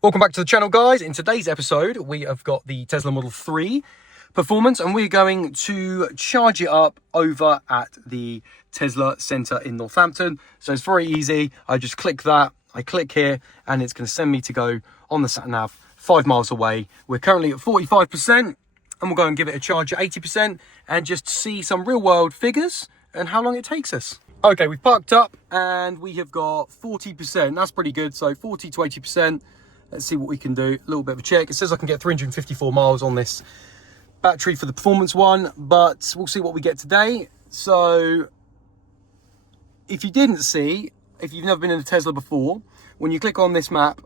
Welcome back to the channel, guys. In today's episode, we have got the Tesla Model 3 Performance, and we're going to charge it up over at the Tesla Centre in Northampton. So it's very easy. I just click that, I click here, and it's going to send me to go on the sat-nav 5 miles away. We're currently at 45%, and we'll go and give it a charge at 80% and just see some real-world figures and how long it takes us. Okay, we've parked up, and we have got 40%. That's pretty good, so 40 to 80%. Let's see what we can do. A little bit of a check. It says I can get 354 miles on this battery for the performance one, but we'll see what we get today. So if you didn't see, if you've never been in a Tesla before, when you click on this map,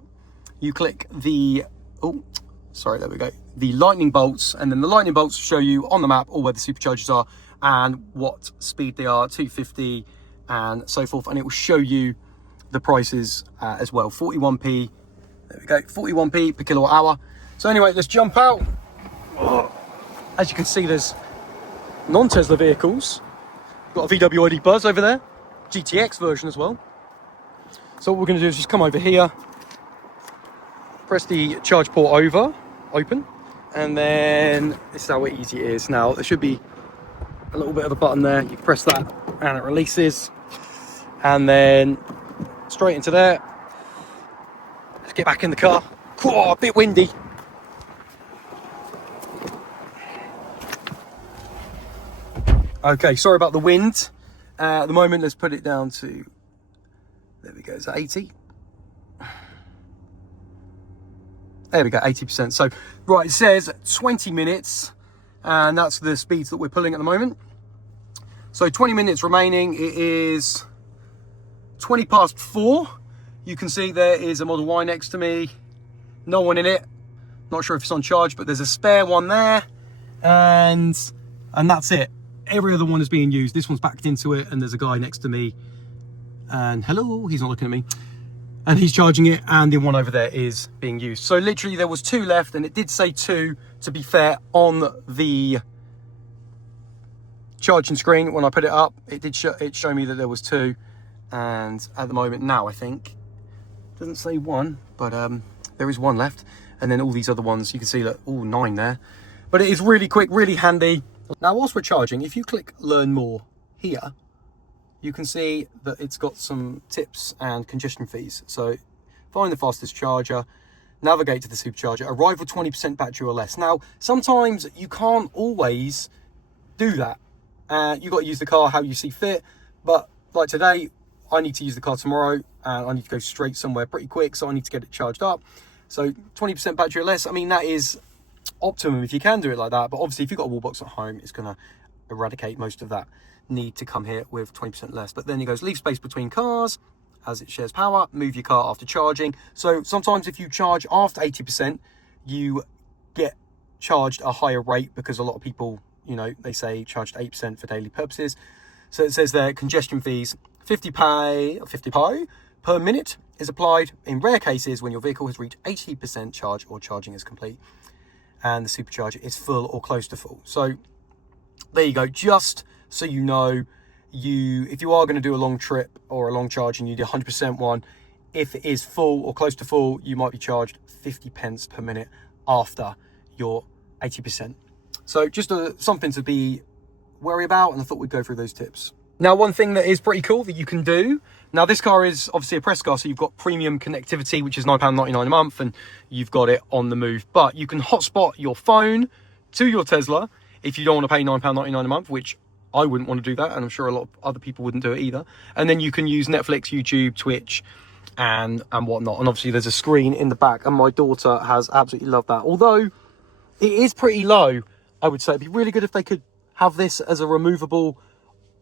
you click the, there we go, the lightning bolts, and then the lightning bolts show you on the map all where the superchargers are and what speed they are, 250 and so forth, and it will show you the prices as well. 41p. There we go, 41p per kilowatt hour. So anyway, let's jump out. As you can see, there's non-Tesla vehicles. Got a VW ID Buzz over there, GTX version as well. So what we're going to do is just come over here, press the charge port open, and then this is how easy it is. Now there should be a little bit of a button there. You press that and it releases, and then straight into there. Let's get back in the car. Oh, a bit windy. Okay, sorry about the wind. At the moment, let's put it down to, there we go, is that 80? There we go, 80%. So, right, it says 20 minutes, and that's the speeds that we're pulling at the moment. So 20 minutes remaining. It is 20 past 4. You can see there is a Model Y next to me. No one in it. Not sure if it's on charge, but there's a spare one there. And that's it. Every other one is being used. This one's backed into it, and there's a guy next to me. And hello, he's not looking at me. And he's charging it, and the one over there is being used. So literally there was 2 left, and it did say 2, to be fair, on the charging screen. When I put it up, it did show me that there was 2. And at the moment now, I think, doesn't say 1, but there is 1 left, and then all these other ones you can see that 9 there. But it is really quick, really handy. Now whilst we're charging, if you click learn more here, you can see that it's got some tips and congestion fees. So find the fastest charger, navigate to the supercharger, arrive with 20% battery or less. Now sometimes you can't always do that. You've got to use the car how you see fit, but like today, I need to use the car tomorrow, and I need to go straight somewhere pretty quick, so I need to get it charged up. So 20% battery or less, I mean, that is optimum if you can do it like that. But obviously, if you've got a wall box at home, it's going to eradicate most of that need to come here with 20% less. But then it goes, leave space between cars as it shares power, move your car after charging. So sometimes if you charge after 80%, you get charged a higher rate, because a lot of people, you know, they say charged 8% for daily purposes. So it says there, congestion fees, 50p per minute is applied in rare cases when your vehicle has reached 80% charge or charging is complete and the supercharger is full or close to full. So there you go. Just so you know, if you are going to do a long trip or a long charge and you do 100% one, if it is full or close to full, you might be charged 50 pence per minute after your 80%. So just something to be wary about, and I thought we'd go through those tips. Now, one thing that is pretty cool that you can do, now this car is obviously a press car, so you've got premium connectivity, which is £9.99 a month, and you've got it on the move. But you can hotspot your phone to your Tesla if you don't want to pay £9.99 a month, which I wouldn't want to do that, and I'm sure a lot of other people wouldn't do it either. And then you can use Netflix, YouTube, Twitch, and whatnot. And obviously there's a screen in the back, and my daughter has absolutely loved that. Although it is pretty low, I would say it'd be really good if they could have this as a removable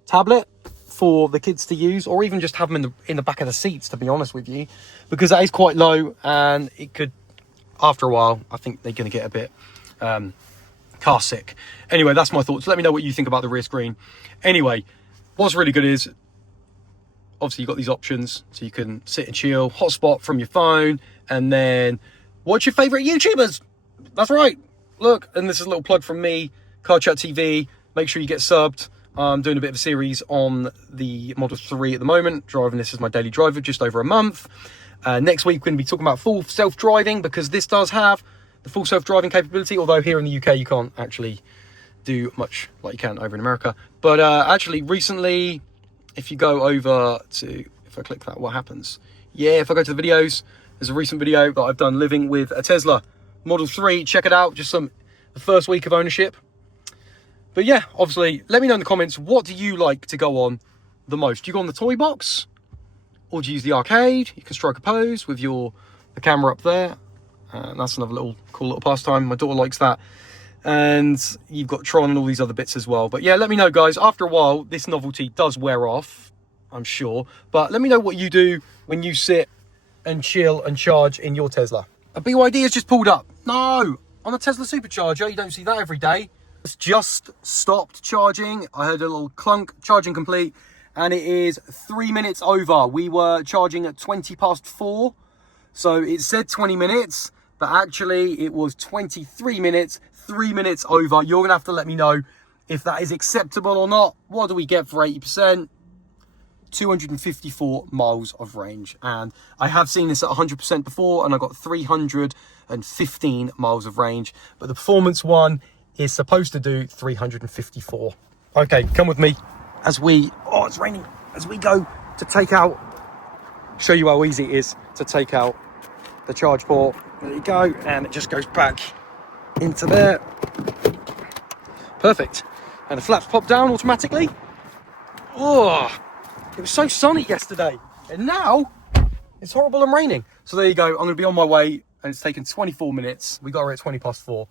tablet for the kids to use, or even just have them in the back of the seats, to be honest with you, because that is quite low, and it could, after a while, I think they're going to get a bit car sick. Anyway, that's my thoughts. Let me know what you think about the rear screen. Anyway, what's really good is, obviously you've got these options, so you can sit and chill, hotspot from your phone, and then watch your favorite YouTubers. That's right. Look, and this is a little plug from me, Car Chat TV. Make sure you get subbed. I'm doing a bit of a series on the Model 3 at the moment, driving this as my daily driver, just over a month. Next week, we're going to be talking about full self-driving, because this does have the full self-driving capability, although here in the UK, you can't actually do much like you can over in America. But actually, recently, if you go over to, if I click that, what happens? Yeah, if I go to the videos, there's a recent video that I've done living with a Tesla Model 3. Check it out, just the first week of ownership. But yeah, obviously, let me know in the comments, what do you like to go on the most? Do you go on the toy box? Or do you use the arcade? You can strike a pose with the camera up there. That's another cool little pastime. My daughter likes that. And you've got Tron and all these other bits as well. But yeah, let me know, guys. After a while, this novelty does wear off, I'm sure. But let me know what you do when you sit and chill and charge in your Tesla. A BYD has just pulled up. No, on a Tesla Supercharger, you don't see that every day. It's just stopped charging. I heard a little clunk, charging complete, and it is 3 minutes over. We were charging at 4:20. So it said 20 minutes, but actually it was 23 minutes, 3 minutes over. You're gonna have to let me know if that is acceptable or not. What do we get for 80%? 254 miles of range. And I have seen this at 100% before, and I got 315 miles of range, but the performance one is supposed to do 354. Okay, come with me as it's raining, as we go to take out, show you how easy it is to take out the charge port. There you go, and it just goes back into there. Perfect. And the flaps pop down automatically. Oh, it was so sunny yesterday, and now it's horrible and raining. So there you go, I'm gonna be on my way, and it's taken 24 minutes. We got here at 4:20.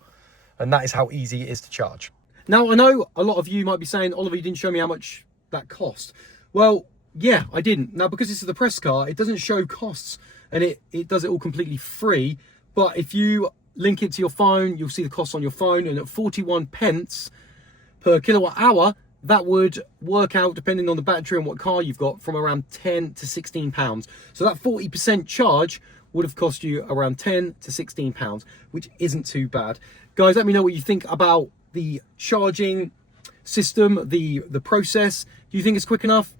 And that is how easy it is to charge. Now, I know a lot of you might be saying, Oliver, you didn't show me how much that cost. Well, yeah, I didn't. Now, because this is the press car, it doesn't show costs, and it does it all completely free. But if you link it to your phone, you'll see the cost on your phone, and at 41 pence per kilowatt hour, that would work out, depending on the battery and what car you've got, from around 10 to 16 pounds. So that 40% charge would have cost you around 10 to 16 pounds, which isn't too bad. Guys, let me know what you think about the charging system, the process. Do you think it's quick enough?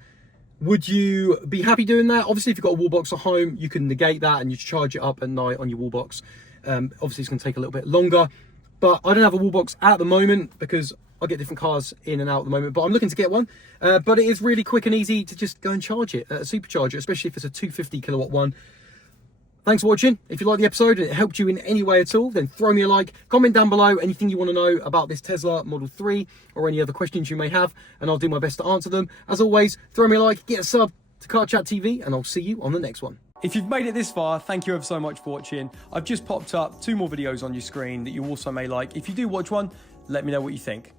Would you be happy doing that? Obviously, if you've got a wall box at home, you can negate that and you charge it up at night on your wall box. Obviously, it's going to take a little bit longer, but I don't have a wall box at the moment because I get different cars in and out at the moment, but I'm looking to get one. But it is really quick and easy to just go and charge it at a supercharger, especially if it's a 250 kilowatt one. Thanks for watching. If you liked the episode and it helped you in any way at all, then throw me a like, comment down below anything you want to know about this Tesla Model 3 or any other questions you may have, and I'll do my best to answer them. As always, throw me a like, get a sub to Car Chat TV, and I'll see you on the next one. If you've made it this far, thank you ever so much for watching. I've just popped up 2 more videos on your screen that you also may like. If you do watch one, let me know what you think.